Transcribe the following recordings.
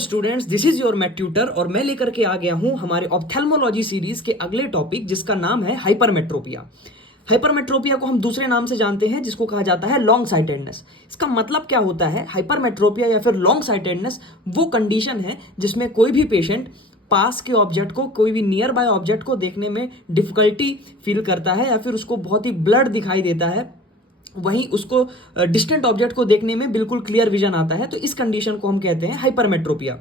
Students, this is your math tutor और मैं लेकर के आ गया हूं हमारे ऑप्थेल्मोलॉजी सीरीज के अगले टॉपिक जिसका नाम है हाइपरमेट्रोपिया। हाइपरमेट्रोपिया को हम दूसरे नाम से जानते हैं जिसको कहा जाता है लॉन्ग साइटेडनेस। इसका मतलब क्या होता है? हाइपरमेट्रोपिया या फिर लॉन्ग साइटेडनेस वो कंडीशन है जिसमें कोई भी पेशेंट पास के ऑब्जेक्ट को, कोई भी नियर बाय ऑब्जेक्ट को देखने में डिफिकल्टी फील करता है या फिर उसको बहुत ही ब्लड दिखाई देता है, वहीं उसको डिस्टेंट ऑब्जेक्ट को देखने में बिल्कुल क्लियर विजन आता है। तो इस कंडीशन को हम कहते हैं हाइपरमेट्रोपिया।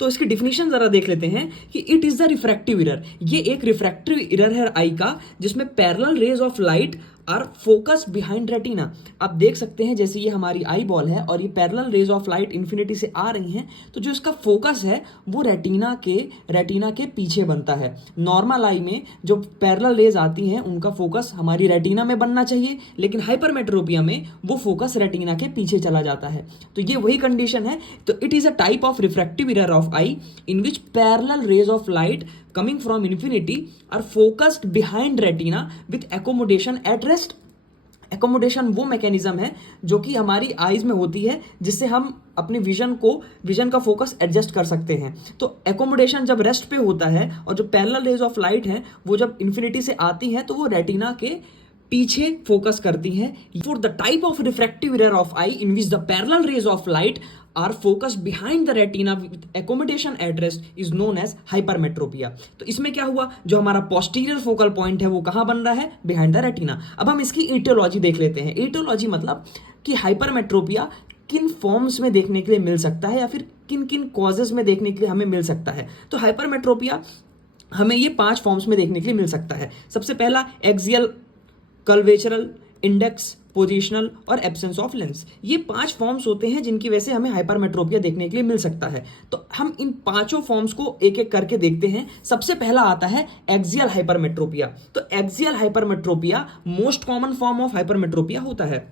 तो इसकी डिफिनीशन जरा देख लेते हैं कि it is the refractive error. ये एक रिफ्रैक्टिव एरर है आई का जिसमें parallel rays of light are focus behind retina. आप देख सकते हैं जैसे ये हमारी आई बॉल है और ये parallel rays of light infinity से आ रही हैं, तो जो इसका फोकस है वो रेटिना के पीछे बनता है। नॉर्मल आई में जो पैरेलल रेज आती हैं उनका फोकस हमारी रेटिना में बनना चाहिए, लेकिन हाइपरमेट्रोपिया में वो फोकस रेटिना के पीछे चला जाता है। तो ये वही कंडीशन है। तो it is a type of refractive error of I in which parallel rays of light coming from infinity are focused behind retina with accommodation at rest। Accommodation वो मैकेनिज्म है जो कि हमारी आईज में होती है जिससे हम अपने विजन का फोकस एडजस्ट कर सकते हैं। तो एकोमोडेशन जब रेस्ट पे होता है और जो पैरेलल रेज ऑफ लाइट हैं वो जब इन्फिनिटी से आती हैं तो वो रेटिना के पीछे फोकस करती हैं। For the type of refractive error of eye in which the parallel rays of light are focus behind the retina with accommodation at rest is known as hypermetropia. तो इसमें क्या हुआ, जो हमारा पोस्टीरियर फोकल पॉइंट है वो कहां बन रहा है? Behind the retina. अब हम इसकी इटियोलॉजी देख लेते हैं। इटियोलॉजी मतलब कि हाइपरमेट्रोपिया किन फॉर्म्स में देखने के लिए मिल सकता है या फिर किन किन कॉजेज में देखने के लिए हमें मिल सकता है। तो हाइपरमेट्रोपिया हमें ये 5 फॉर्म्स में देखने के लिए मिल सकता है। सबसे पहला एक्सियल, कर्वेचरल, इंडेक्स, पोजिशनल और एब्सेंस ऑफ लेंस। ये 5 फॉर्म्स होते हैं जिनकी वजह से हमें हाइपरमेट्रोपिया देखने के लिए मिल सकता है। तो हम इन 5 फॉर्म्स को एक एक करके देखते हैं। सबसे पहला आता है एक्सियल हाइपरमेट्रोपिया। तो axial hypermetropia most common form of hypermetropia होता है।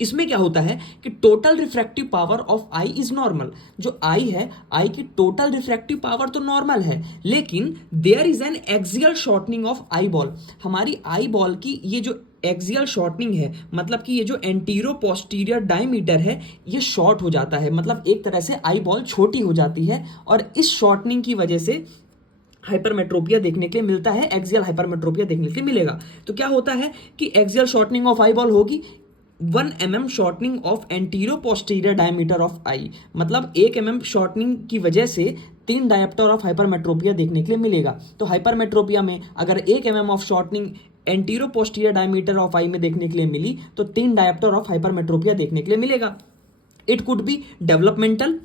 इसमें क्या होता है कि total refractive power of eye is normal. जो आई है, आई की टोटल रिफ्रैक्टिव पावर तो नॉर्मल है, लेकिन there is an axial shortening of eyeball. हमारी आई बॉल की ये जो एक्सियल शॉर्टनिंग है, मतलब कि ये जो एंटीरो पोस्टीरियर डायमीटर है ये शॉर्ट हो जाता है, मतलब एक तरह से आई बॉल छोटी हो जाती है और इस शॉर्टनिंग की वजह से हाइपरमेट्रोपिया देखने के लिए मिलता है। एक्सियल हाइपरमेट्रोपिया देखने के लिए मिलेगा। तो क्या होता है कि axial shortening of eyeball होगी 1 mm shortening of antero posterior diameter of eye, मतलब 1 mm शॉर्टनिंग की वजह से 3 डायप्टर ऑफ हाइपरमेट्रोपिया देखने के लिए मिलेगा। तो हाइपरमेट्रोपिया में अगर 1 mm of shortening antero posterior diameter of eye में देखने के लिए मिली तो 3 डायप्टर ऑफ हाइपरमेट्रोपिया देखने के लिए मिलेगा। It could be developmental,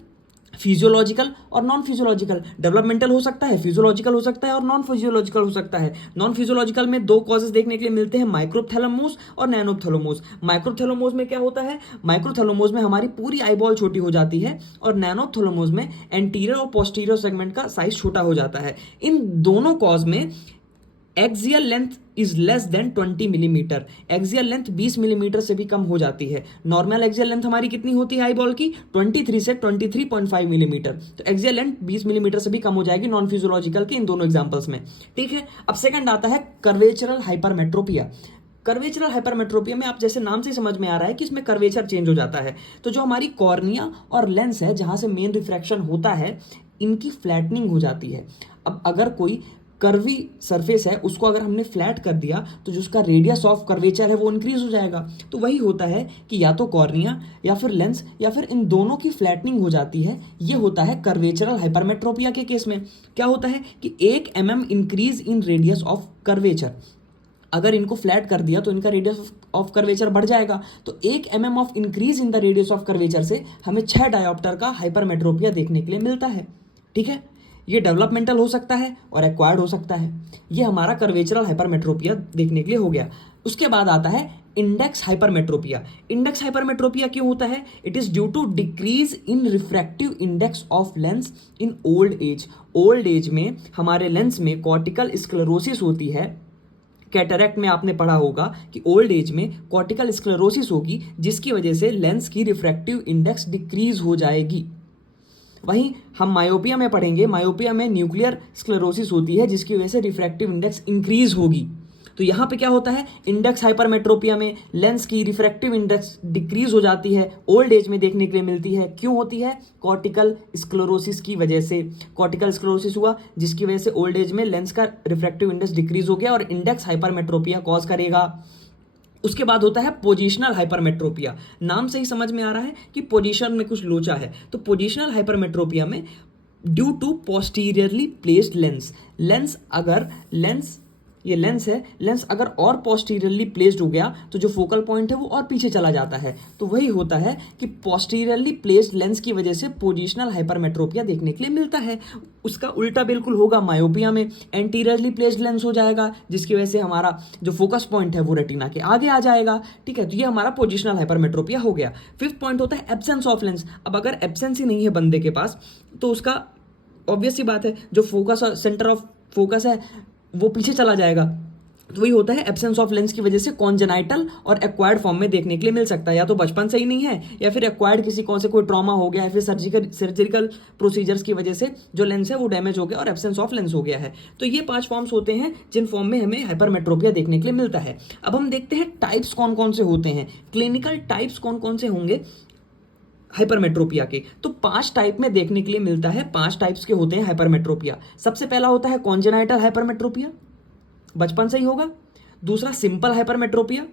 physiological और नॉन फिजियोलॉजिकल। डेवलपमेंटल हो सकता है, फिजियोलॉजिकल हो सकता है और नॉन फिजियोलॉजिकल हो सकता है। नॉन फिजियोलॉजिकल में 2 कॉजेज देखने के लिए मिलते हैं, माइक्रोथैलेमोस और नैनोथैलेमोस। माइक्रोथैलेमोस में क्या होता है? माइक्रोथैलेमोस में हमारी पूरी आईबॉल छोटी हो जाती है और नैनोथैलेमोस में एंटीरियर और पोस्टीरियर सेगमेंट का साइज छोटा हो जाता है। इन दोनों कॉज में axial length is less than 20 millimetre. Axial length 20 millimetre से भी कम हो जाती है। नॉर्मल एक्सियल लेंथ हमारी कितनी होती है आई बॉल की? 23 से 23.5 मिलीमीटर। तो एक्सियल लेंथ 20 मिलीमीटर से भी कम हो जाएगी नॉन फिजियोलॉजिकल के इन दोनों एग्जांपल्स में। ठीक है, अब सेकंड आता है कर्वेचरल हाइपरमेट्रोपिया। कर्वेचरल हाइपरमेट्रोपिया में आप जैसे नाम से समझ में आ रहा है कि इसमें कर्वेचर चेंज हो जाता है। तो जो हमारी कॉर्निया और लेंस है जहां से मेन रिफ्रैक्शन होता है, इनकी फ्लैटनिंग हो जाती है। अब अगर कोई कर्वी सरफेस है उसको अगर हमने फ्लैट कर दिया तो जो उसका रेडियस ऑफ कर्वेचर है वो इंक्रीज हो जाएगा। तो वही होता है कि या तो कॉर्निया या फिर लेंस या फिर इन दोनों की फ्लैटनिंग हो जाती है। ये होता है कर्वेचरल हाइपरमेट्रोपिया के केस में। क्या होता है कि 1 mm increase in radius of curvature, अगर इनको फ्लैट कर दिया तो इनका रेडियस ऑफ कर्वेचर बढ़ जाएगा। तो 1 mm of increase in the radius of curvature से हमें 6 डायोप्टर का हाइपरमेट्रोपिया देखने के लिए मिलता है। ठीक है, ये डेवलपमेंटल हो सकता है और एक्वायर्ड हो सकता है। ये हमारा कर्वेचरल हाइपरमेट्रोपिया देखने के लिए हो गया। उसके बाद आता है इंडेक्स हाइपरमेट्रोपिया। इंडेक्स हाइपरमेट्रोपिया क्यों होता है? It is due to decrease in refractive index of lens in old age. Old age में हमारे लेंस में कॉर्टिकल स्क्लेरोसिस होती है। कैटरैक्ट में आपने पढ़ा होगा कि ओल्ड एज में कॉर्टिकल स्क्लेरोसिस होगी जिसकी वजह से लेंस की रिफ्रैक्टिव इंडेक्स डिक्रीज हो जाएगी। वहीं हम मायोपिया में पढ़ेंगे, मायोपिया में न्यूक्लियर स्क्लेरोसिस होती है जिसकी वजह से रिफ्रैक्टिव इंडेक्स इंक्रीज होगी। तो यहाँ पे क्या होता है, इंडेक्स हाइपरमेट्रोपिया में लेंस की रिफ्रैक्टिव इंडेक्स डिक्रीज हो जाती है, ओल्ड एज में देखने के लिए मिलती है। क्यों होती है? कॉर्टिकल स्क्लेरोसिस की वजह से। कॉर्टिकल स्क्लेरोसिस हुआ जिसकी वजह से ओल्ड एज में लेंस का रिफ्रैक्टिव इंडेक्स डिक्रीज हो गया और इंडेक्स हाइपरमेट्रोपिया कॉज करेगा। उसके बाद होता है पोजिशनल हाइपरमेट्रोपिया। नाम से ही समझ में आ रहा है कि पोजीशन में कुछ लोचा है। तो पोजिशनल हाइपरमेट्रोपिया में due to posteriorly placed lens ये लेंस है, लेंस अगर और पोस्टीरियरली प्लेस्ड हो गया तो जो फोकल पॉइंट है वो और पीछे चला जाता है। तो वही होता है कि पोस्टीरियरली प्लेस्ड लेंस की वजह से पोजिशनल हाइपरमेट्रोपिया देखने के लिए मिलता है। उसका उल्टा बिल्कुल होगा मायोपिया में, एंटीरियरली प्लेस्ड लेंस हो जाएगा जिसकी वजह से हमारा जो फोकस पॉइंट है वो रेटिना के आगे आ जाएगा। ठीक है, तो ये हमारा पोजिशनल हाइपरमेट्रोपिया हो गया। फिफ्थ पॉइंट होता है एब्सेंस ऑफ लेंस। अब अगर एब्सेंस ही नहीं है बंदे के पास तो उसका ऑब्वियस सी बात है जो फोकस सेंटर ऑफ फोकस है वो पीछे चला जाएगा। तो वही होता है एब्सेंस ऑफ लेंस की वजह से कॉन्जेनाइटल और एक्वायर्ड फॉर्म में देखने के लिए मिल सकता है। या तो बचपन से ही नहीं है या फिर एक्वायर्ड किसी कौन से कोई ट्रॉमा हो गया या फिर सर्जिकल प्रोसीजर्स की वजह से जो लेंस है वो डैमेज हो गया और एब्सेंस ऑफ लेंस हो गया है। तो ये 5 फॉर्म्स होते हैं जिन फॉर्म में हमें हाइपरमेट्रोपिया देखने के लिए मिलता है। अब हम देखते हैं टाइप्स कौन कौन से होते हैं, क्लिनिकल टाइप्स कौन कौन से होंगे हाइपरमेट्रोपिया के। तो 5 टाइप में देखने के लिए मिलता है, 5 टाइप्स के होते हैं हाइपरमेट्रोपिया। सबसे पहला होता है कॉन्जेनाइटल हाइपरमेट्रोपिया, बचपन से ही होगा। दूसरा सिंपल हाइपरमेट्रोपिया,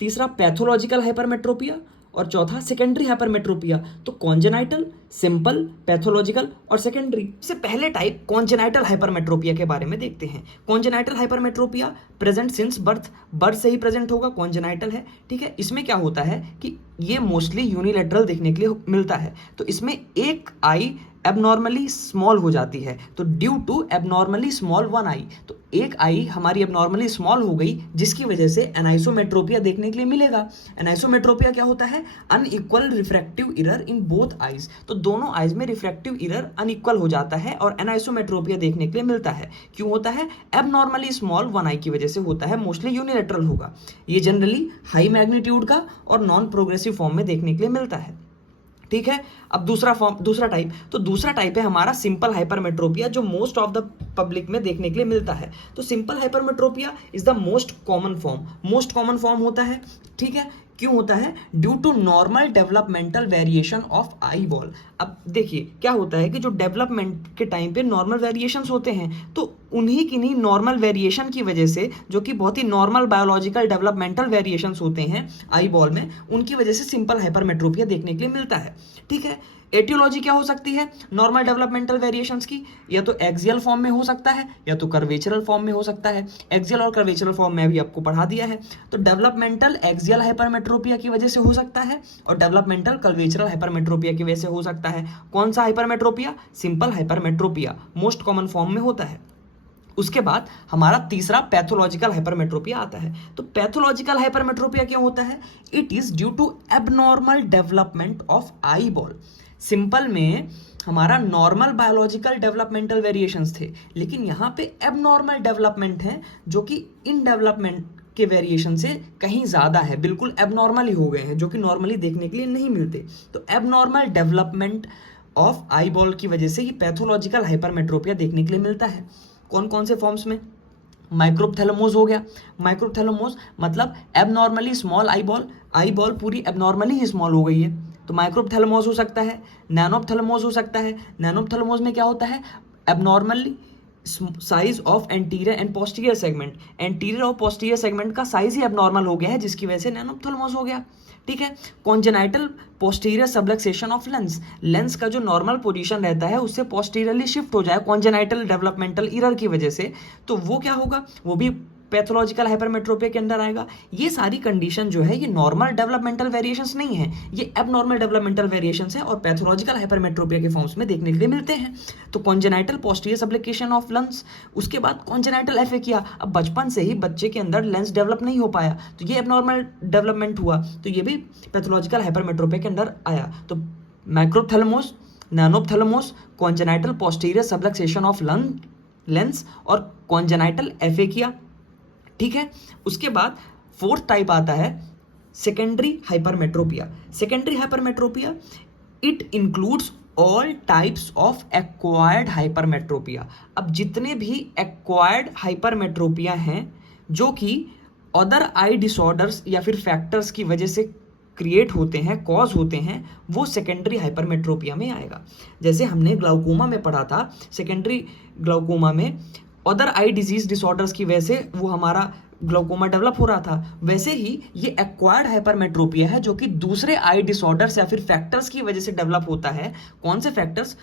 तीसरा पैथोलॉजिकल हाइपरमेट्रोपिया और चौथा सेकेंडरी हाइपरमेट्रोपिया। तो कॉन्जेनाइटल, सिंपल, पैथोलॉजिकल और सेकेंडरी। से पहले टाइप कॉन्जेनाइटल हाइपरमेट्रोपिया के बारे में देखते हैं। Congenital hypermetropia present since birth से ही प्रेजेंट होगा, कॉन्जेनाइटल है। ठीक है, इसमें क्या होता है कि ये मोस्टली यूनिलेटरल देखने के लिए मिलता है। तो इसमें एक आई एबनॉर्मली स्मॉल हो जाती है, तो due to abnormally small one eye, तो एक आई हमारी एबनॉर्मली स्मॉल हो गई जिसकी वजह से एनाइसोमेट्रोपिया देखने के लिए मिलेगा। एनाइसोमेट्रोपिया क्या होता है? Unequal refractive error in both eyes. तो दोनों आईज में रिफ्रैक्टिव एरर अनइक्वल हो जाता है और एनाइसोमेट्रोपिया देखने के लिए मिलता है। क्यों होता है? एबनॉर्मली स्मॉल वन आई की वजह से होता है, मोस्टली यूनिलेटरल होगा। ये जनरली हाई मैग्नीट्यूड का और नॉन प्रोग्रेसिव फॉर्म में देखने के लिए मिलता है। ठीक है, अब दूसरा टाइप है हमारा सिंपल हाइपरमेट्रोपिया, जो मोस्ट ऑफ द पब्लिक में देखने के लिए मिलता है। तो simple hypermetropia is the most common form होता है। ठीक है, क्यों होता है? Due to normal developmental variation of eyeball. अब देखिए क्या होता है कि जो डेवलपमेंट के टाइम पे नॉर्मल वेरिएशंस होते हैं, तो उन्हीं किन्हीं नॉर्मल वेरिएशन की वजह से, जो कि बहुत ही नॉर्मल बायोलॉजिकल डेवलपमेंटल वेरिएशंस होते हैं आई बॉल में, उनकी वजह से सिंपल हाइपरमेट्रोपिया देखने के लिए मिलता है। ठीक है, एटियोलॉजी क्या हो सकती है नॉर्मल डेवलपमेंटल वेरिएशंस की? या तो एक्सियल फॉर्म में हो सकता है या तो कर्वेचरल फॉर्म में हो सकता है। एक्सियल और कर्वेचरल फॉर्म में भी आपको पढ़ा दिया है। तो डेवलपमेंटल एक्सियल हाइपरमेट्रोपिया की वजह से हो सकता है और डेवलपमेंटल कर्वेचरल हाइपरमेट्रोपिया की वजह से हो सकता है। कौन सा hypermetropia? Simple hypermetropia most common form में होता है। उसके बाद हमारा तीसरा पैथोलॉजिकल हाइपरमेट्रोपिया आता है। तो पैथोलॉजिकल हाइपरमेट्रोपिया क्या होता है? It is due to abnormal development of eyeball. Simple में हमारा नॉर्मल बायोलॉजिकल डेवलपमेंटल वेरिएशंस थे, लेकिन यहाँ पे एबनॉर्मल डेवलपमेंट है जो कि इन डेवलपमेंट के वेरिएशन से कहीं ज़्यादा है, बिल्कुल एबनॉर्मल ही हो गए हैं, जो कि नॉर्मली देखने के लिए नहीं मिलते। तो abnormal development of eye ball की वजह से ये पैथोलॉजिकल हाइपरमेट्रोपिया देखने के लिए मिलता है। कौन कौन से फॉर्म्स में? माइक्रोप्थैलेमोस हो गया। माइक्रोप्थैलेमोस मतलब एबनॉर्मली स्मॉल आई बॉल पूरी एबनॉर्मली ही स्मॉल हो गई है, तो माइक्रोप्थैलेमोस हो सकता है। नैनोप्थैलेमोस हो सकता है। नैनोप्थैलेमोस में क्या होता है? Abnormally size of anterior and posterior segment, anterior और पोस्टीरियर सेगमेंट का साइज ही एबनॉर्मल हो गया है जिसकी वजह से नैनोप्थैलेमोस हो गया। ठीक है, congenital posterior subluxation of lens का जो नॉर्मल पोजीशन रहता है उससे पोस्टीरियरली शिफ्ट हो जाए कॉन्जेनाइटल डेवलपमेंटल एरर की वजह से, तो वो क्या होगा? वो भी पैथोलॉजिकल हाइपरमेट्रोपिया के अंदर आएगा। ये सारी कंडीशन जो है ये नॉर्मल डेवलपमेंटल वेरिएशंस नहीं है, ये एबनॉर्मल डेवलपमेंटल वेरिएशंस है और पैथोलॉजिकल हाइपरमेट्रोपिया के फॉर्म्स में देखने के लिए मिलते हैं। तो congenital posterior subluxation of lens, उसके बाद कॉन्जेनाइटल एफेकिया। अब बचपन से ही बच्चे के अंदर लेंस डेवलप नहीं हो पाया तो ये एबनॉर्मल डेवलपमेंट हुआ, तो ये भी पैथोलॉजिकल हाइपरमेट्रोपिया के अंदर आया। तो microphthalmos, nanophthalmos, congenital posterior subluxation of lens और कॉन्जेनाइटल एफेकिया। ठीक है, उसके बाद फोर्थ टाइप आता है secondary hypermetropia. Secondary hypermetropia it includes all types of acquired hypermetropia. अब जितने भी एक्वायर्ड हाइपरमेट्रोपिया हैं जो कि अदर आई डिसऑर्डर्स या फिर फैक्टर्स की वजह से क्रिएट होते हैं, कॉज होते हैं, वो सेकेंडरी हाइपरमेट्रोपिया में आएगा। जैसे हमने ग्लाउकोमा में पढ़ा था, सेकेंडरी ग्लाउकोमा में अदर आई डिजीज डिसऑर्डर्स की वजह से वो हमारा ग्लाउकोमा डेवलप हो रहा था, वैसे ही ये एक्वायर्ड हाइपरमेट्रोपिया है जो कि दूसरे आई डिसऑर्डर्स या फिर फैक्टर्स की वजह से डेवलप होता है। कौन से फैक्टर्स?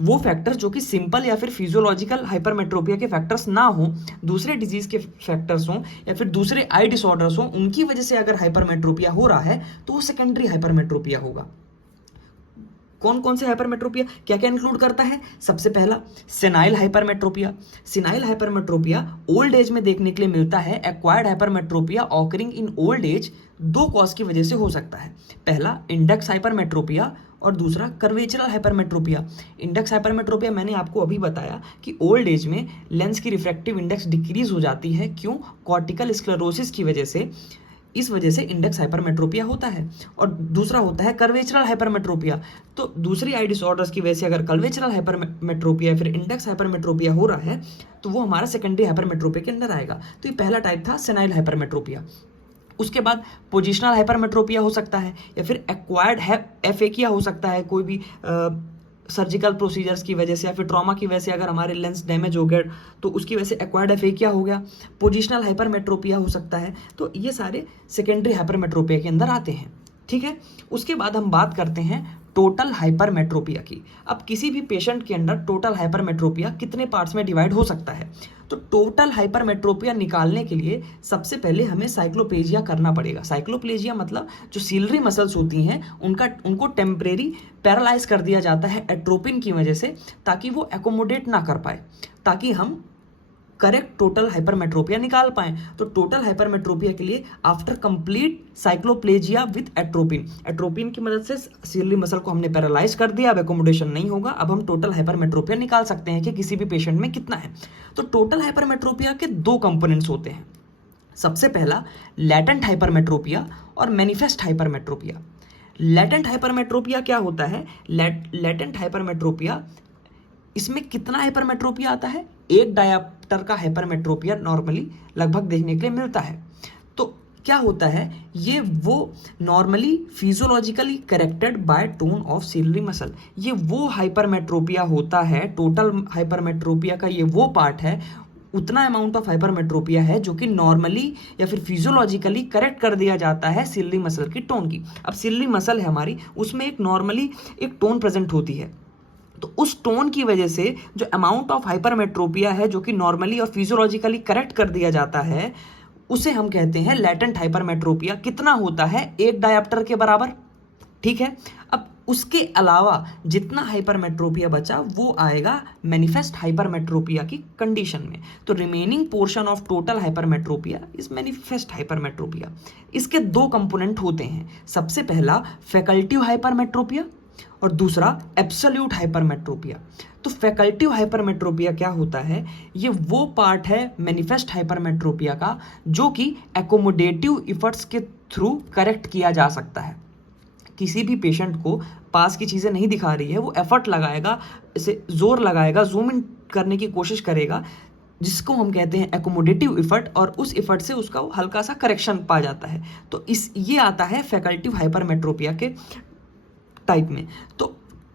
वो फैक्टर्स जो कि सिंपल या फिर फिजियोलॉजिकल हाइपरमेट्रोपिया के फैक्टर्स ना हो, दूसरे डिजीज के फैक्टर्स हों या फिर दूसरे आई डिसऑर्डर्स हों, उनकी वजह से अगर हाइपरमेट्रोपिया हो रहा है तो वो सेकेंडरी हाइपरमेट्रोपिया होगा। कौन कौन से हाइपरमेट्रोपिया क्या क्या इंक्लूड करता है? सबसे पहला senile hypermetropia. Senile hypermetropia old age में देखने के लिए मिलता है। Acquired hypermetropia occurring in old as दो कॉज की वजह से हो सकता है। पहला इंडेक्स हाइपरमेट्रोपिया और दूसरा कर्वेचरल हाइपरमेट्रोपिया। इंडेक्स हाइपरमेट्रोपिया मैंने आपको अभी बताया कि ओल्ड एज में लेंस की रिफ्रैक्टिव इंडेक्स डिक्रीज हो जाती है। क्यों? कॉर्टिकल स्क्लेरोसिस की वजह से। इस वजह से इंडेक्स हाइपरमेट्रोपिया होता है। और दूसरा होता है कर्वेचरल हाइपरमेट्रोपिया। तो दूसरी आई डिसऑर्डर्स की वजह से अगर कर्वेचरल हाइपरमेट्रोपिया फिर इंडेक्स हाइपरमेट्रोपिया हो रहा है तो वो हमारा सेकेंडरी हाइपरमेट्रोपिया के अंदर आएगा। तो ये पहला टाइप था सेनाइल हाइपरमेट्रोपिया। उसके बाद पोजिशनल हाइपरमेट्रोपिया हो सकता है या फिर एक्वायर्ड एफेकिया हो सकता है। कोई भी सर्जिकल प्रोसीजर्स की वजह से या फिर ट्रॉमा की वजह से अगर हमारे लेंस डैमेज हो गया तो उसकी वजह से एक्वायर्ड एफेकिया हो गया। पोजिशनल हाइपरमेट्रोपिया हो सकता है। तो ये सारे सेकेंडरी हाइपरमेट्रोपिया के अंदर आते हैं। ठीक है, उसके बाद हम बात करते हैं टोटल हाइपरमेट्रोपिया की। अब किसी भी पेशेंट के अंदर टोटल हाइपरमेट्रोपिया कितने पार्ट्स में डिवाइड हो सकता है? तो टोटल हाइपरमेट्रोपिया निकालने के लिए सबसे पहले हमें साइक्लोप्लेजिया करना पड़ेगा। साइक्लोप्लेजिया मतलब जो सीलरी मसल्स होती हैं उनको टेम्परेरी पैरालाइज कर दिया जाता है एट्रोपिन की वजह से, ताकि वो एकोमोडेट ना कर पाए, ताकि हम करेक्ट टोटल हाइपरमेट्रोपिया निकाल पाएं। तो टोटल हाइपरमेट्रोपिया के लिए after complete cycloplegia with atropine, atropine की मदद से सीलरी मसल को हमने पैरालाइज कर दिया, अब एकोमोडेशन नहीं होगा। अब हम टोटल हाइपरमेट्रोपिया निकाल सकते हैं कि किसी भी पेशेंट में कितना है। तो टोटल हाइपरमेट्रोपिया के दो कंपोनेंट्स होते हैं। सबसे पहला लैटेंट हाइपरमेट्रोपिया और मैनिफेस्ट हाइपरमेट्रोपिया। लैटेंट हाइपरमेट्रोपिया क्या होता है? लैटेंट हाइपरमेट्रोपिया, इसमें कितना हाइपरमेट्रोपिया आता है? एक डायाप्टर का हाइपरमेट्रोपिया नॉर्मली लगभग देखने के लिए मिलता है। तो क्या होता है? ये वो normally physiologically corrected bye tone of ciliary muscle, ये वो हाइपरमेट्रोपिया होता है। टोटल हाइपरमेट्रोपिया का ये वो पार्ट है, उतना अमाउंट ऑफ हाइपरमेट्रोपिया है जो कि नॉर्मली या फिर फिजियोलॉजिकली करेक्ट कर दिया जाता है सीलरी मसल की टोन की। अब सीलरी मसल है हमारी, उसमें एक नॉर्मली एक टोन प्रेजेंट होती है। तो उस टोन की वजह से जो अमाउंट ऑफ हाइपरमेट्रोपिया है जो कि नॉर्मली और फिजियोलॉजिकली करेक्ट कर दिया जाता है, उसे हम कहते हैं लैटेंट हाइपरमेट्रोपिया। कितना होता है? एक डायप्टर के बराबर। ठीक है, अब उसके अलावा जितना हाइपरमेट्रोपिया बचा वो आएगा मैनिफेस्ट हाइपरमेट्रोपिया की कंडीशन में। तो remaining portion of total hypermetropia is manifest hypermetropia. इसके दो कंपोनेंट होते हैं। सबसे पहला फैकल्टिव हाइपरमेट्रोपिया और दूसरा एब्सोल्यूट हाइपरमेट्रोपिया। तो फैकल्टिव हाइपरमेट्रोपिया क्या होता है? ये वो पार्ट है मैनिफेस्ट हाइपरमेट्रोपिया का जो कि एकोमोडेटिव इफर्ट्स के थ्रू करेक्ट किया जा सकता है। किसी भी पेशेंट को पास की चीज़ें नहीं दिखा रही है, वो एफर्ट लगाएगा, इसे जोर लगाएगा, जूम इन करने की कोशिश करेगा, जिसको हम कहते हैं एकोमोडेटिव इफर्ट, और उस इफर्ट से उसका हल्का सा करेक्शन पा जाता है। तो ये आता है फैकल्टिव हाइपरमेट्रोपिया के टाइप में। तो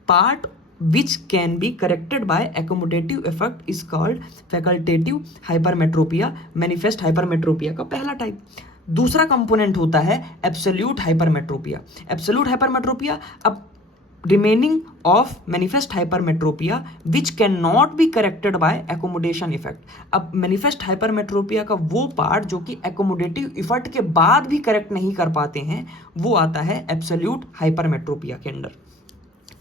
part which can be corrected bye accommodative effect is called facultative hypermetropia, manifest hypermetropia का पहला टाइप। दूसरा कंपोनेंट होता है एब्सोल्यूट हाइपरमेट्रोपिया। एब्सोल्यूट हाइपरमेट्रोपिया, अब remaining of manifest hypermetropia which can not be corrected bye accommodation effect. अब manifest hypermetropia का वो part जो कि एकोमोडेटिव इफर्ट के बाद भी करेक्ट नहीं कर पाते हैं, वो आता है एब्सोल्यूट हाइपरमेट्रोपिया के अंदर।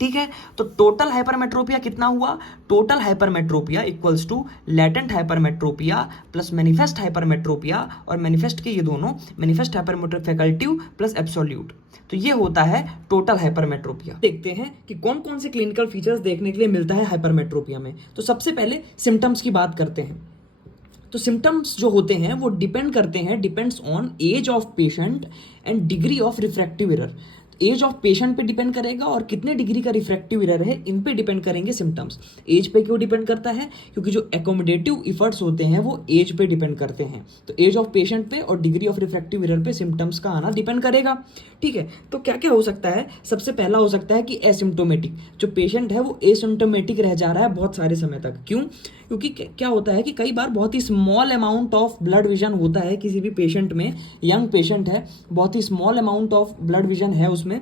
ठीक है, तो टोटल हाइपरमेट्रोपिया कितना हुआ? Total hypermetropia equals to latent hypermetropia plus manifest hypermetropia, और मैनिफेस्ट के ये दोनों, manifest hypermetropia facultative plus absolute, तो ये होता है टोटल हाइपरमेट्रोपिया। देखते हैं कि कौन कौन से क्लिनिकल फीचर्स देखने के लिए मिलता है हाइपरमेट्रोपिया में। तो सबसे पहले सिम्टम्स की बात करते हैं। तो सिम्टम्स जो होते हैं वो depends on age of patient and degree of refractive error. Age of patient पे डिपेंड करेगा और कितने डिग्री का रिफ्रैक्टिव एरर है इन पे डिपेंड करेंगे सिम्टम्स। एज पे क्यों डिपेंड करता है? क्योंकि जो एकोमोडेटिव इफर्ट्स होते हैं वो एज पे डिपेंड करते हैं। तो एज ऑफ पेशेंट पे और डिग्री ऑफ रिफ्रैक्टिव एरर पे सिम्टम्स का आना डिपेंड करेगा। ठीक है, तो क्या क्या हो सकता है? सबसे पहला हो सकता है कि एसिम्टोमेटिक, जो पेशेंट है वो एसिम्टोमेटिक रह जा रहा है बहुत सारे समय तक। क्यों? क्योंकि क्या होता है कि कई बार बहुत ही small amount of blood vision होता है किसी भी पेशेंट में, यंग पेशेंट है, बहुत ही small amount of blood vision है उसमें,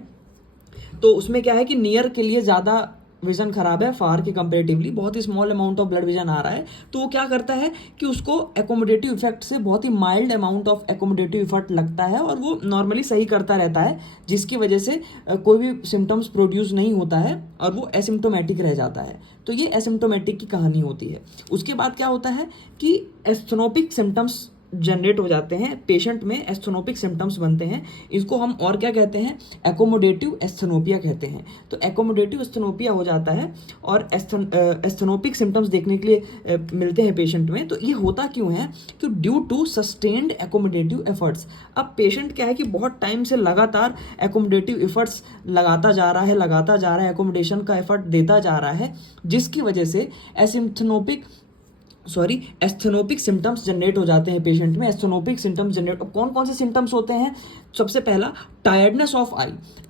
तो उसमें क्या है कि नियर के लिए ज़्यादा विजन खराब है, फार के कंपेरेटिवली बहुत ही small amount of blood vision आ रहा है, तो वो क्या करता है कि उसको एकोमोडेटिव इफेक्ट से बहुत ही mild amount of accommodative effect लगता है और वो नॉर्मली सही करता रहता है, जिसकी वजह से कोई भी सिम्टम्स प्रोड्यूस नहीं होता है और वो एसिम्टोमेटिक रह जाता है। तो ये एसिम्टोमेटिक की कहानी होती है। उसके बाद क्या होता है कि एस्थेनोपिक सिम्टम्स जनरेट हो जाते हैं, पेशेंट में एस्थेनोपिक सिम्टम्स बनते हैं। इसको हम और क्या कहते हैं? एकोमोडेटिव एस्थेनोपिया कहते हैं। तो एकोमोडेटिव एस्थेनोपिया हो जाता है और एस्थेनोपिक सिम्टम्स देखने के लिए मिलते हैं पेशेंट में। तो ये होता क्यों है? कि due to sustained accommodative efforts. अब पेशेंट क्या है कि बहुत टाइम से लगातार एकोमोडेटिव एफर्ट्स लगाता जा रहा है, एकोमोडेशन का एफर्ट देता जा रहा है, जिसकी वजह से एस्थेनोपिक सिम्टम्स जनरेट हो जाते हैं पेशेंट में। एस्थेनोपिक सिम्टम्स जनरेट, कौन कौन से सिम्टम्स होते हैं? सबसे पहला टायर्डनेस ऑफ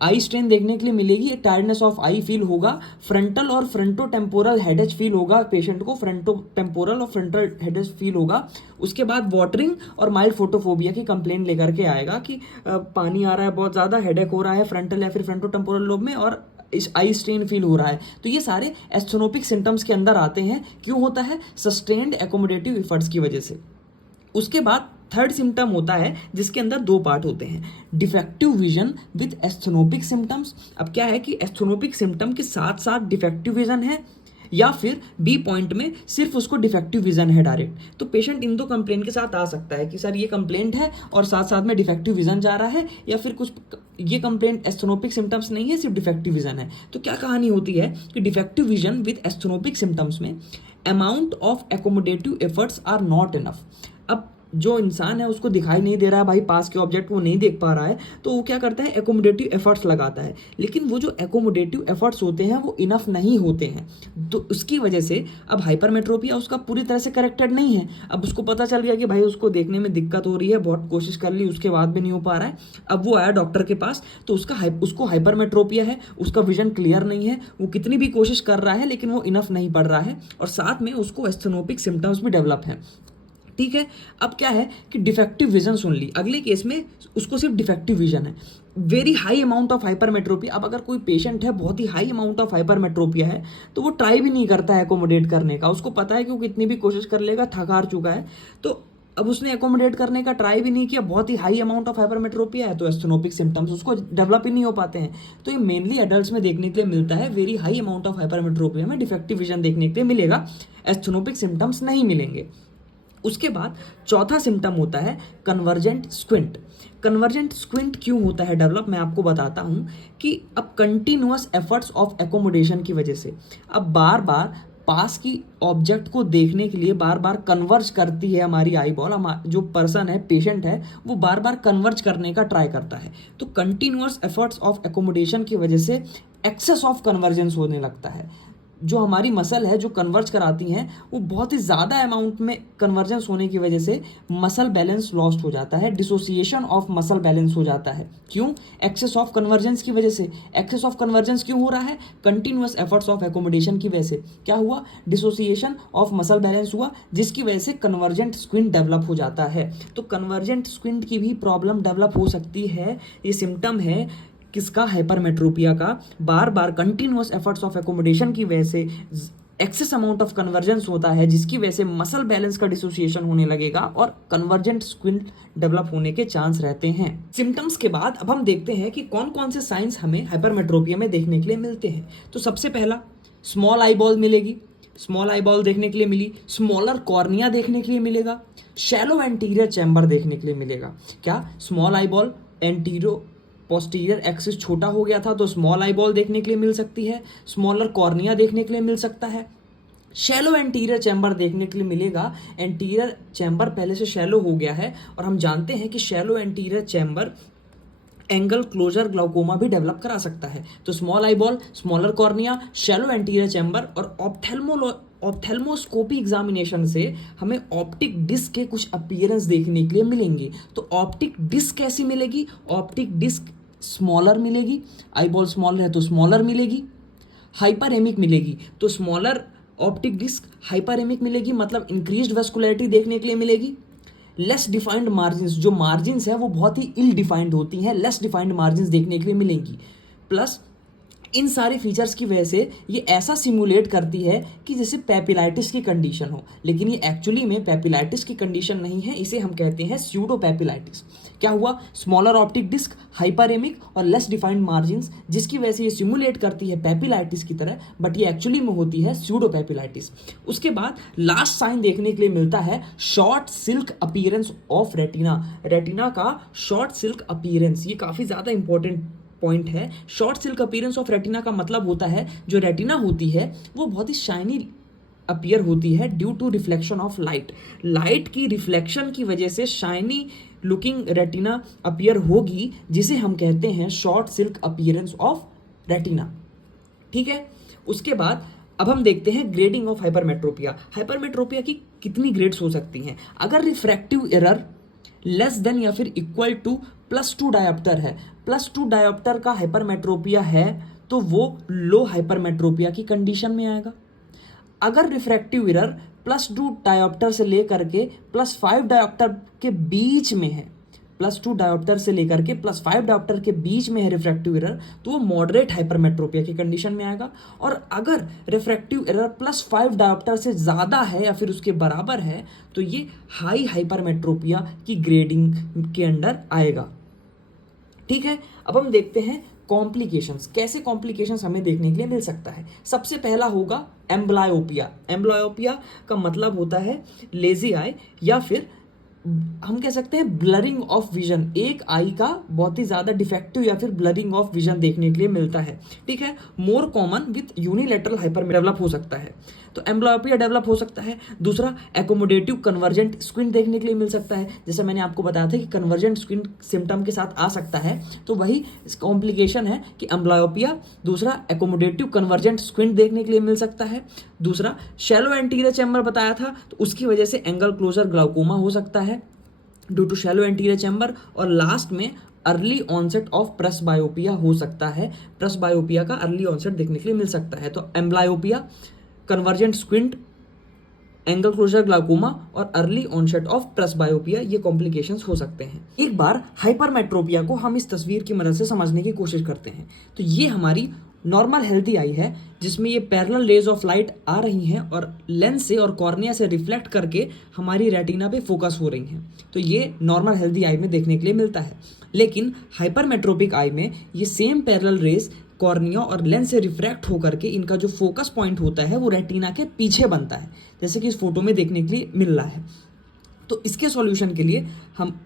आई स्ट्रेन देखने के लिए मिलेगी, एक टायर्डनेस ऑफ आई फील होगा, फ्रंटल और फ्रंटो टेम्पोरल हेडेज फील होगा, पेशेंट को फ्रंटो टेम्पोरल और फ्रंटल हेडेज फील होगा। उसके बाद वाटरिंग और माइल्ड फोटोफोबिया की कंप्लेन लेकर के आएगा कि पानी आ रहा है बहुत ज़्यादा, हेडेक हो रहा है फ्रंटल या फिर फ्रंटो टेम्पोरल लोब में, और इस आई स्ट्रेन फील हो रहा है। तो ये सारे एस्थेनोपिक सिम्टम्स के अंदर आते हैं। क्यों होता है? सस्टेन्ड एकोमोडेटिव एफर्ट्स की वजह से। उसके बाद थर्ड सिम्टम होता है जिसके अंदर दो पार्ट होते हैं, defective vision with asthenopic symptoms. अब क्या है कि एस्थेनोपिक सिम्टम के साथ साथ डिफेक्टिव विजन है, या फिर बी पॉइंट में सिर्फ उसको डिफेक्टिव विजन है डायरेक्ट। तो पेशेंट इन दो कंप्लेन के साथ आ सकता है कि सर ये कंप्लेंट है और साथ साथ में डिफेक्टिव विजन जा रहा है, या फिर कुछ ये कंप्लेंट एस्थेनोपिक सिम्टम्स नहीं है, सिर्फ डिफेक्टिव विजन है। तो क्या कहानी होती है कि defective vision with asthenopic symptoms में amount of accommodative efforts are not enough. अब जो इंसान है उसको दिखाई नहीं दे रहा है भाई, पास के ऑब्जेक्ट वो नहीं देख पा रहा है, तो वो क्या करता है? एकोमोडेटिव एफर्ट्स लगाता है। लेकिन वो जो एकोमोडेटिव एफर्ट्स होते हैं वो इनफ नहीं होते हैं, तो उसकी वजह से अब हाइपरमेट्रोपिया उसका पूरी तरह से करेक्टेड नहीं है। अब उसको पता चल गया कि भाई उसको देखने में दिक्कत हो रही है, बहुत कोशिश कर ली उसके बाद भी नहीं हो पा रहा है। अब वो आया डॉक्टर के पास, तो उसको हाइपरमेट्रोपिया है, उसका विजन क्लियर नहीं है, वो कितनी भी कोशिश कर रहा है लेकिन वो इनफ नहीं पड़ रहा है, और साथ में उसको एस्थेनोपिक सिम्टम्स भी डेवलप हैं। ठीक है, अब क्या है कि डिफेक्टिव विजन सुन ली, अगले केस में उसको सिर्फ डिफेक्टिव विजन है, very high amount of hypermetropia. अब अगर कोई पेशेंट है बहुत ही हाई अमाउंट ऑफ हाइपरमेट्रोपिया है, तो वो ट्राई भी नहीं करता है एकोमोडेट करने का, उसको पता है कि वो कितनी भी कोशिश कर लेगा, थक हार चुका है, तो अब उसने एकोमोडेट करने का ट्राई भी नहीं किया, बहुत ही हाई अमाउंट ऑफ हाइपरमेट्रोपिया है, तो एस्थेनोपिक सिम्टम्स उसको डेवलप ही नहीं हो पाते हैं। तो ये मेनली एडल्ट्स में देखने के लिए मिलता है, very high amount of hypermetropia में डिफेक्टिव विजन देखने के लिए मिलेगा, एस्थेनोपिक सिम्टम्स नहीं मिलेंगे। उसके बाद चौथा सिम्टम होता है कन्वर्जेंट स्क्विंट। कन्वर्जेंट स्क्विंट क्यों होता है डेवलप, मैं आपको बताता हूँ कि अब कंटिन्यूअस एफर्ट्स ऑफ एकोमोडेशन की वजह से अब बार बार पास की ऑब्जेक्ट को देखने के लिए बार बार कन्वर्ज करती है हमारी आई बॉल, जो पर्सन है, पेशेंट है, वो बार बार कन्वर्ज करने का ट्राई करता है। तो कंटिन्यूअस एफर्ट्स ऑफ एकोमोडेशन की वजह से एक्सेस ऑफ कन्वर्जेंस होने लगता है। जो हमारी मसल है जो कन्वर्ज कराती हैं वो बहुत ही ज़्यादा अमाउंट में कन्वर्जेंस होने की वजह से मसल बैलेंस लॉस्ट हो जाता है, डिसोसिएशन ऑफ मसल बैलेंस हो जाता है। क्यों? एक्सेस ऑफ कन्वर्जेंस की वजह से। एक्सेस ऑफ कन्वर्जेंस क्यों हो रहा है? कंटिन्यूअस एफर्ट्स ऑफ एकोमोडेशन की वजह से। क्या हुआ? डिसोसिएशन ऑफ मसल बैलेंस हुआ, जिसकी वजह से कन्वर्जेंट स्क्विंट डेवलप हो जाता है। तो कन्वर्जेंट स्क्विंट की भी प्रॉब्लम डेवलप हो सकती है। ये सिम्टम है किसका? हाइपरमेट्रोपिया का। बार बार कंटिन्यूअस एफर्ट्स ऑफ एकोमोडेशन की वजह से एक्सेस अमाउंट ऑफ कन्वर्जेंस होता है, जिसकी वजह से मसल बैलेंस का डिसोसिएशन होने लगेगा और कन्वर्जेंट स्क्विंट डेवलप होने के चांस रहते हैं। सिम्टम्स के बाद अब हम देखते हैं कि कौन कौन से साइंस हमें हाइपरमेट्रोपिया में देखने के लिए मिलते हैं। तो सबसे पहला स्मॉल आई बॉल मिलेगी, स्मॉल आई बॉल देखने के लिए मिली, स्मॉलर कॉर्निया देखने के लिए मिलेगा, शैलो एंटीरियर चैम्बर देखने के लिए मिलेगा। क्या? Small eye ball, anterior posterior axis छोटा हो गया था तो स्मॉल आई बॉल देखने के लिए मिल सकती है, स्मॉलर कॉर्निया देखने के लिए मिल सकता है, शैलो एंटीरियर चैम्बर देखने के लिए मिलेगा। एंटीरियर चैम्बर पहले से शैलो हो गया है और हम जानते हैं कि shallow anterior chamber angle closure glaucoma भी डेवलप करा सकता है। तो small eyeball, smaller cornea, shallow anterior chamber और ऑप्थेल्मोस्कोपी एग्जामिनेशन से हमें ऑप्टिक डिस्क के कुछ अपीयरेंस देखने के लिए मिलेंगे। तो ऑप्टिक डिस्क कैसी मिलेगी? ऑप्टिक डिस्क स्मॉलर मिलेगी, आई बॉल स्मॉलर है तो स्मॉलर मिलेगी, हाइपरेमिक मिलेगी तो स्मॉलर ऑप्टिक डिस्क हाइपरेमिक मिलेगी, मतलब इंक्रीज्ड वेस्कुलरिटी देखने के लिए मिलेगी। लेस डिफाइंड मार्जिन्स, जो मार्जिन्स है वो बहुत ही इल डिफाइंड होती हैं, लेस डिफाइंड मार्जिन्स देखने के लिए मिलेंगी। प्लस इन सारे फीचर्स की वजह से ये ऐसा सिमुलेट करती है कि जैसे पेपिलाइटिस की कंडीशन हो, लेकिन ये एक्चुअली में पेपिलाइटिस की कंडीशन नहीं है, इसे हम कहते हैं स्यूडो पेपिलाइटिस। क्या हुआ? स्मॉलर ऑप्टिक डिस्क, हाइपरेमिक और लेस डिफाइंड मार्जिन्स, जिसकी वजह से ये सिमुलेट करती है पेपिलाइटिस की तरह, बट ये एक्चुअली में होती है स्यूडो पेपिलाइटिस। उसके बाद लास्ट साइन देखने के लिए मिलता है short silk appearance of retina. Retina का शॉर्ट सिल्क अपीयरेंस, ये काफ़ी ज़्यादा इंपॉर्टेंट पॉइंट है। Short silk appearance of retina का मतलब होता है जो रेटिना होती है वो बहुत ही शाइनी अपीयर होती है due to reflection of light. Light की रिफ्लेक्शन की वजह से शाइनी लुकिंग रेटिना अपीयर होगी, जिसे हम कहते हैं short silk appearance of retina. ठीक है, उसके बाद अब हम देखते हैं ग्रेडिंग ऑफ हाइपरमेट्रोपिया। हाइपरमेट्रोपिया की कितनी ग्रेड्स हो सकती हैं? अगर रिफ्रैक्टिव एरर लेस देन या फिर इक्वल टू +2 डायोप्टर है, +2 डायोप्टर का हाइपरमेट्रोपिया है तो वो लो हाइपरमेट्रोपिया की कंडीशन में आएगा। अगर रिफ्रैक्टिव एरर +2 डायोप्टर से लेकर के +5 डायोप्टर के बीच में है, +2 डायोप्टर से लेकर के +5 डायोप्टर के बीच में है रिफ्रैक्टिव एरर, तो वो मॉडरेट हाइपरमेट्रोपिया की कंडीशन में आएगा। और अगर रिफ्रैक्टिव एरर +5 डायोप्टर से ज़्यादा है या फिर उसके बराबर है तो ये हाई हाइपरमेट्रोपिया की ग्रेडिंग के अंडर आएगा। ठीक है, अब हम देखते हैं कॉम्प्लिकेशंस। कैसे कॉम्प्लिकेशंस हमें देखने के लिए मिल सकता है? सबसे पहला होगा एम्ब्लायोपिया। एम्ब्लायोपिया का मतलब होता है लेजी आई, या फिर हम कह सकते हैं ब्लरिंग ऑफ विजन। एक आई का बहुत ही ज़्यादा डिफेक्टिव या फिर ब्लरिंग ऑफ विजन देखने के लिए मिलता है। ठीक है, more common with unilateral hyper develop हो सकता है, तो एम्ब्लायोपिया डेवलप हो सकता है। दूसरा, एकोमोडेटिव कन्वर्जेंट स्क्विंट देखने के लिए मिल सकता है। जैसे मैंने आपको बताया था कि कन्वर्जेंट स्क्विंट सिम्टम के साथ आ सकता है, तो वही कॉम्प्लिकेशन है कि एम्ब्लायोपिया। दूसरा, एकोमोडेटिव कन्वर्जेंट स्क्विंट देखने के लिए मिल सकता है। दूसरा, शैलो एंटीरियर चैम्बर बताया था, तो उसकी वजह से एंगल क्लोजर ग्लाउकोमा हो सकता है due to shallow anterior chamber. और लास्ट में अर्ली ऑनसेट ऑफ प्रेसबायोपिया हो सकता है। प्रेसबायोपिया का अर्ली ऑनसेट देखने के लिए मिल सकता है। तो amblyopia, convergent squint, angle closure glaucoma और अर्ली ऑनसेट ऑफ प्रेसबायोपिया, ये कॉम्प्लिकेशंस हो सकते हैं। एक बार हाइपरमेट्रोपिया को हम इस तस्वीर की मदद से समझने की कोशिश करते हैं। तो ये हमारी नॉर्मल हेल्दी आई है, जिसमें ये पैरेलल रेज ऑफ लाइट आ रही हैं और लेंस से और कॉर्निया से रिफ्लेक्ट करके हमारी रेटिना पे फोकस हो रही हैं। तो ये नॉर्मल हेल्दी आई में देखने के लिए मिलता है। लेकिन हाइपरमेट्रोपिक आई में ये सेम पैरेलल रेज कॉर्निया और लेंस से रिफ्रैक्ट होकर के इनका जो फोकस पॉइंट होता है वो रेटिना के पीछे बनता है, जैसे कि इस फोटो में देखने के लिए मिल रहा है। तो इसके सॉल्यूशन के लिए हम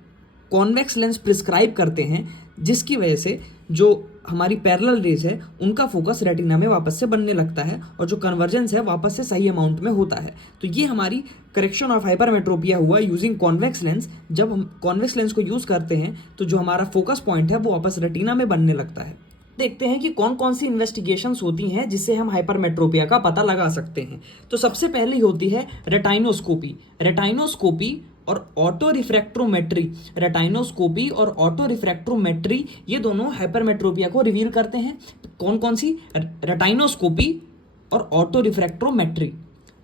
कॉन्वेक्स लेंस प्रिस्क्राइब करते हैं, जिसकी वजह से जो हमारी पैरेलल रेज है उनका फोकस रेटिना में वापस से बनने लगता है और जो कन्वर्जेंस है वापस से सही अमाउंट में होता है। तो ये हमारी करेक्शन ऑफ हाइपरमेट्रोपिया हुआ यूजिंग कॉन्वेक्स लेंस। जब हम कॉन्वेक्स लेंस को यूज़ करते हैं तो जो हमारा फोकस पॉइंट है वो वापस रेटिना में बनने लगता है। देखते हैं कि कौन कौन सी इन्वेस्टिगेशंस होती हैं जिससे हम हाइपरमेट्रोपिया का पता लगा सकते हैं। तो सबसे पहले होती है रेटाइनोस्कोपी। रेटाइनोस्कोपी और ऑटो रिफ्रैक्ट्रोमेट्री, रेटाइनोस्कोपी और ऑटो रिफ्रैक्ट्रोमेट्री, ये दोनों हाइपरमेट्रोपिया को रिवील करते हैं। कौन कौन सी? रेटाइनोस्कोपी और ऑटो रिफ्रैक्ट्रोमेट्री।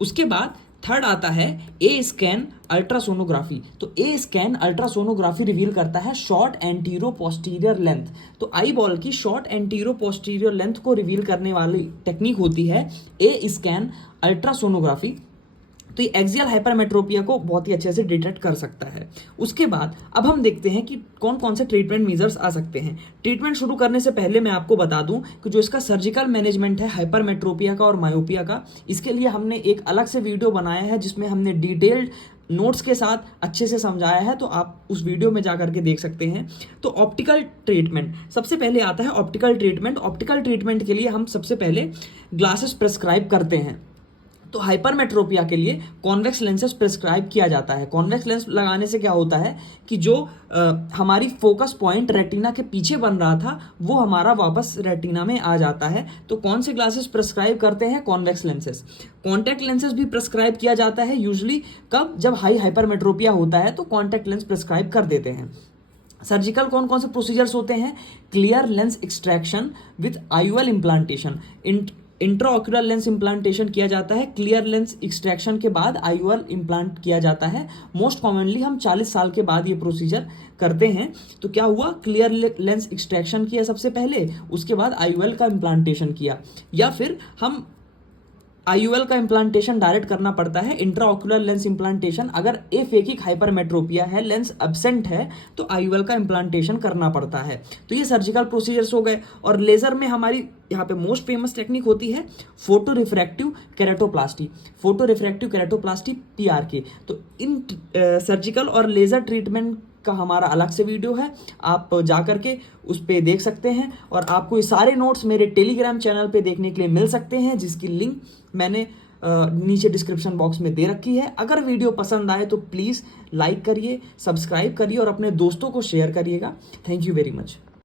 उसके बाद थर्ड आता है ए स्कैन अल्ट्रासोनोग्राफी। तो ए स्कैन अल्ट्रासोनोग्राफी रिवील करता है शॉर्ट एंटीरो पोस्टीरियर लेंथ। तो आई बॉल की शॉर्ट एंटीरो पोस्टीरियर लेंथ को रिवील करने वाली टेक्निक होती है ए स्कैन अल्ट्रासोनोग्राफी। तो ये एक्सियल हाइपरमेट्रोपिया को बहुत ही अच्छे से डिटेक्ट कर सकता है। उसके बाद अब हम देखते हैं कि कौन कौन से ट्रीटमेंट मेजर्स आ सकते हैं। ट्रीटमेंट शुरू करने से पहले मैं आपको बता दूं कि जो इसका सर्जिकल मैनेजमेंट है हाइपरमेट्रोपिया का और मायोपिया का, इसके लिए हमने एक अलग से वीडियो बनाया है जिसमें हमने डिटेल्ड नोट्स के साथ अच्छे से समझाया है, तो आप उस वीडियो में जा करके देख सकते हैं। तो ऑप्टिकल ट्रीटमेंट सबसे पहले आता है। ऑप्टिकल ट्रीटमेंट के लिए हम सबसे पहले ग्लासेस प्रेस्क्राइब करते हैं। तो हाइपरमेट्रोपिया के लिए कॉन्वेक्स लेंसेज प्रिस्क्राइब किया जाता है। कॉन्वेक्स लेंस लगाने से क्या होता है कि जो हमारी फोकस पॉइंट रेटिना के पीछे बन रहा था वो हमारा वापस रेटिना में आ जाता है। तो कौन से ग्लासेस प्रिस्क्राइब करते हैं? Convex lenses. कॉन्टैक्ट लेंसेज भी प्रिस्क्राइब किया जाता है यूजुअली कब? जब हाई हाइपरमेट्रोपिया होता है तो कॉन्टैक्ट लेंस प्रिस्क्राइब कर देते हैं। सर्जिकल कौन कौन से प्रोसीजर्स होते हैं? Clear lens extraction with IOL implantation. Intraocular lens implantation किया जाता है। क्लियर लेंस एक्सट्रैक्शन के बाद IOL इम्प्लांट किया जाता है। मोस्ट कॉमनली हम 40 साल के बाद ये प्रोसीजर करते हैं। तो क्या हुआ? क्लियर लेंस एक्सट्रैक्शन किया सबसे पहले, उसके बाद IOL का इम्प्लांटेशन किया, या फिर हम IOL का इम्प्लांटेशन डायरेक्ट करना पड़ता है। इंट्राऑक्यूलर लेंस इम्प्लांटेशन अगर एफेकिक हाइपरमेट्रोपिया है, लेंस एब्सेंट है, तो IOL का इम्प्लांटेशन करना पड़ता है। तो ये सर्जिकल प्रोसीजर्स हो गए। और लेजर में हमारी यहाँ पे मोस्ट फेमस टेक्निक होती है photo refractive keratoplasty. Photo refractive keratoplasty PRK। तो इन सर्जिकल और लेजर ट्रीटमेंट का हमारा अलग से वीडियो है, आप जा करके उस पर देख सकते हैं। और आपको ये सारे नोट्स मेरे टेलीग्राम चैनल पे देखने के लिए मिल सकते हैं, जिसकी लिंक मैंने नीचे डिस्क्रिप्शन बॉक्स में दे रखी है। अगर वीडियो पसंद आए तो प्लीज़ लाइक करिए, सब्सक्राइब करिए और अपने दोस्तों को शेयर करिएगा। Thank you very much.